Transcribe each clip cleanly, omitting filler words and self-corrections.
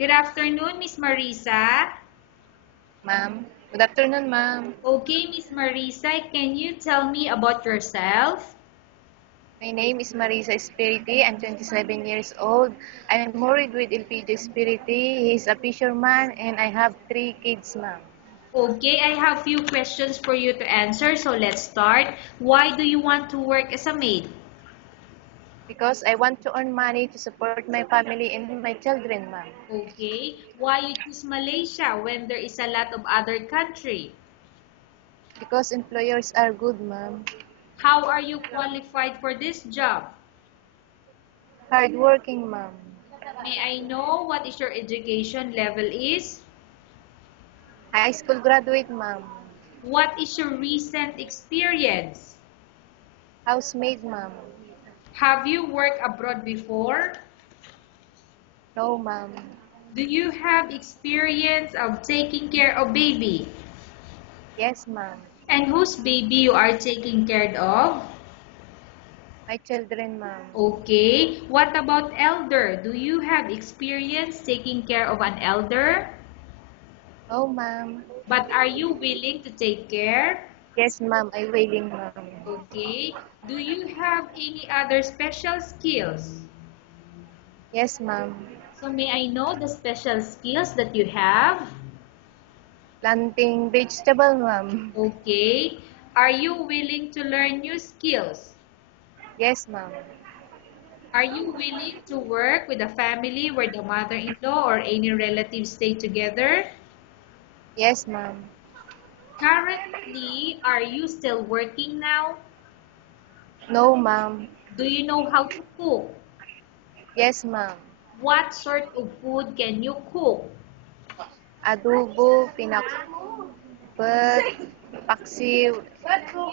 Good afternoon, Miss Marisa. Ma'am. Good afternoon, ma'am. Okay, Miss Marisa, can you tell me about yourself? My name is Marisa Espiriti. I'm 27 years old. I'm married with LPG Espiriti. He's a fisherman and I have 3 kids, ma'am. Okay, I have few questions for you to answer, so let's start. Why do you want to work as a maid? Because I want to earn money to support my family and my children, ma'am. Okay, why you choose Malaysia when there is a lot of other country? Because employers are good, ma'am. How are you qualified for this job? Hardworking, ma'am. May I know what is your education level is? High school graduate, ma'am. What is your recent experience? Housemaid, ma'am. Have you worked abroad before? No, ma'am. Do you have experience of taking care of baby? Yes, ma'am. And whose baby you are taking care of? My children, ma'am. Okay. What about elder? Do you have experience taking care of an elder? No, ma'am. But are you willing to take care? Yes, ma'am. I'm willing, ma'am. Okay. Do you have any other special skills? Yes, ma'am. So may I know the special skills that you have? Planting vegetable, ma'am. Okay. Are you willing to learn new skills? Yes, ma'am. Are you willing to work with a family where the mother-in-law or any relatives stay together? Yes, ma'am. Currently, are you still working now? No, ma'am. Do you know how to cook? Yes, ma'am. What sort of food can you cook? Adobo, pinakbet, paksiw,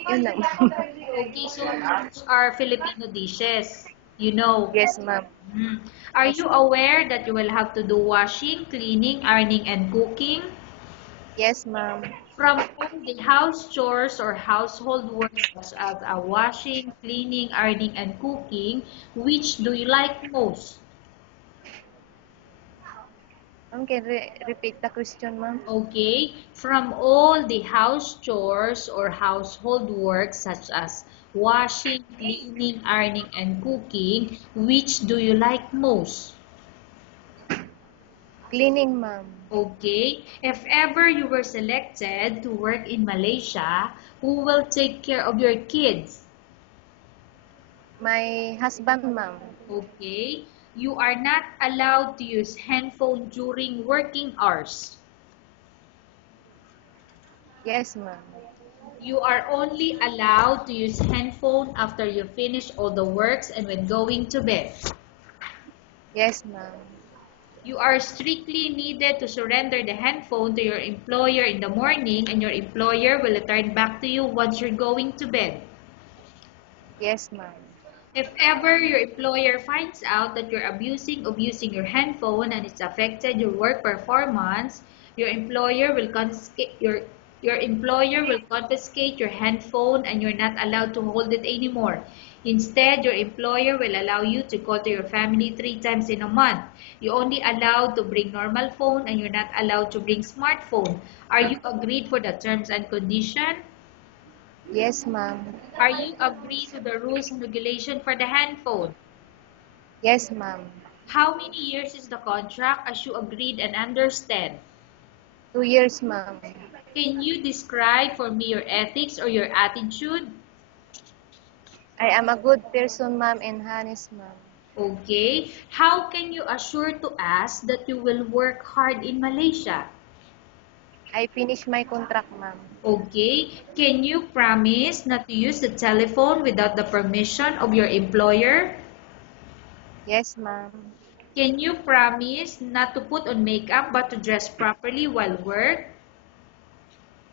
yun lang. Okay, so those are Filipino dishes. You know. Yes, ma'am. Mm. Are Yes, you ma'am. aware that you will have to do washing, cleaning, ironing, and cooking? Yes, ma'am. From all the house chores or household work such as washing, cleaning, ironing, and cooking, which do you like most? Ma'am, can repeat the question, ma'am? Okay, from all the house chores or household work such as washing, cleaning, ironing, and cooking, which do you like most? Cleaning, ma'am. Okay, if ever you were selected to work in Malaysia, who will take care of your kids? My husband, ma'am. Okay, you are not allowed to use handphone during working hours. Yes, ma'am. You are only allowed to use handphone after you finish all the works and when going to bed. Yes, ma'am. You are strictly needed to surrender the handphone to your employer in the morning and your employer will return back to you once you're going to bed. Yes, ma'am. If ever your employer finds out that you're abusing of using your handphone and it's affected your work performance, your employer will confiscate your handphone and you're not allowed to hold it anymore. Instead, your employer will allow you to call to your family 3 times in a month. You're only allowed to bring normal phone and you're not allowed to bring smartphone. Are you agreed for the terms and condition? Yes, ma'am. Are you agreed to the rules and regulation for the handphone? Yes, ma'am. How many years is the contract as you agreed and understand? 2 years, ma'am. Can you describe for me your ethics or your attitude? I am a good person, ma'am, and honest, ma'am. Okay. How can you assure to us that you will work hard in Malaysia? I finish my contract, ma'am. Okay. Can you promise not to use the telephone without the permission of your employer? Yes, ma'am. Can you promise not to put on makeup but to dress properly while work?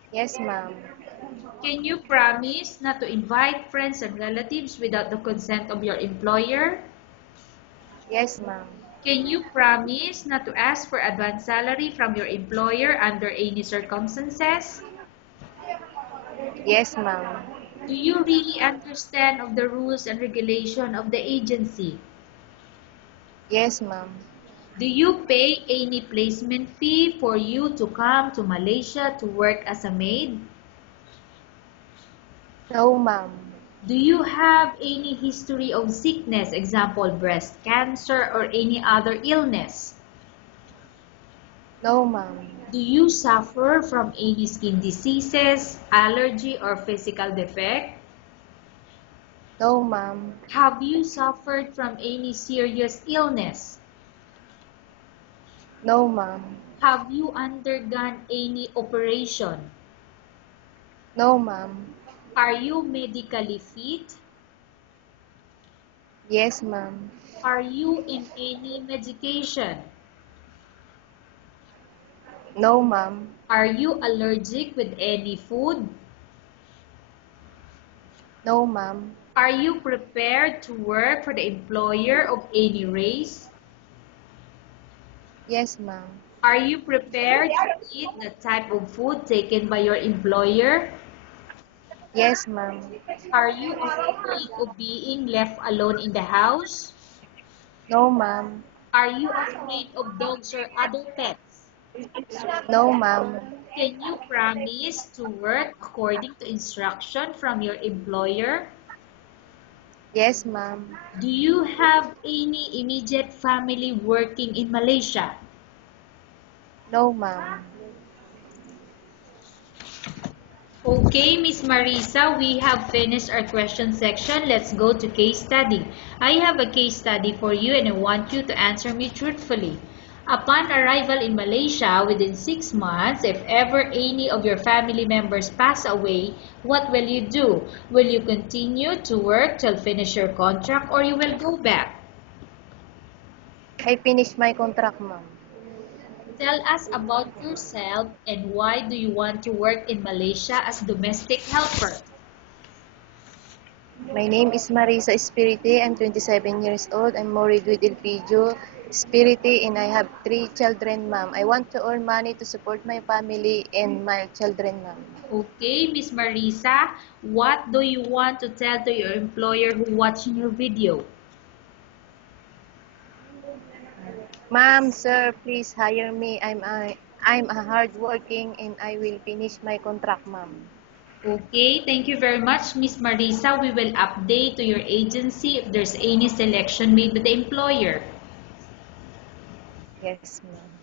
Yes, ma'am. Can you promise not to invite friends and relatives without the consent of your employer? Yes, ma'am. Can you promise not to ask for advance salary from your employer under any circumstances? Yes, ma'am. Do you really understand of the rules and regulation of the agency? Yes, ma'am. Do you pay any placement fee for you to come to Malaysia to work as a maid? No, ma'am. Do you have any history of sickness, example breast cancer or any other illness? No, ma'am. Do you suffer from any skin diseases, allergy or physical defect? No, ma'am. Have you suffered from any serious illness? No, ma'am. Have you undergone any operation? No, ma'am. Are you medically fit? Yes, ma'am. Are you in any medication? No, ma'am. Are you allergic with any food? No, ma'am. Are you prepared to work for the employer of any race? Yes, ma'am. Are you prepared to eat the type of food taken by your employer? Yes, ma'am. Are you afraid of being left alone in the house? No, ma'am. Are you afraid of dogs or other pets? No, ma'am. Can you promise to work according to instruction from your employer? Yes, ma'am. Do you have any immediate family working in Malaysia? No, ma'am. Okay, Miss Marisa, we have finished our question section. Let's go to case study. I have a case study for you and I want you to answer me truthfully. Upon arrival in Malaysia within 6 months, if ever any of your family members pass away, what will you do? Will you continue to work till finish your contract or you will go back? I finished my contract, ma'am. Tell us about yourself and why do you want to work in Malaysia as domestic helper? My name is Marisa Espirite. I'm 27 years old. I'm married with Elpidio Espirite and I have 3 children, ma'am. I want to earn money to support my family and my children, ma'am. Okay, Miss Marisa, what do you want to tell to your employer who watching your video? Ma'am, sir, please hire me. I'm a hard working and I will finish my contract, ma'am. Okay, thank you very much, Miss Marisa. We will update to your agency if there's any selection made by the employer. Yes, ma'am.